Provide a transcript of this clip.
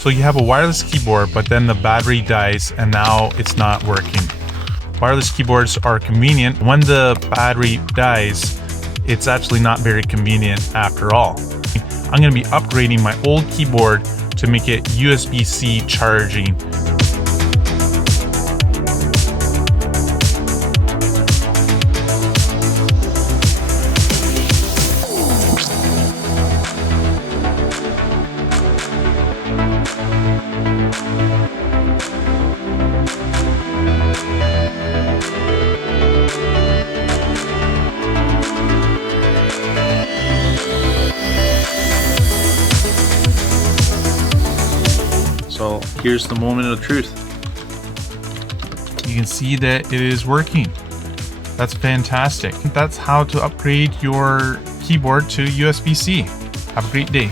So you have a wireless keyboard, but then the battery dies and now it's not working. Wireless keyboards are convenient. When the battery dies, it's actually not very convenient after all. I'm going to be upgrading my old keyboard to make it USB-C charging. So here's the moment of truth. You can see that it is working. That's fantastic. That's how to upgrade your keyboard to USB-C. Have a great day.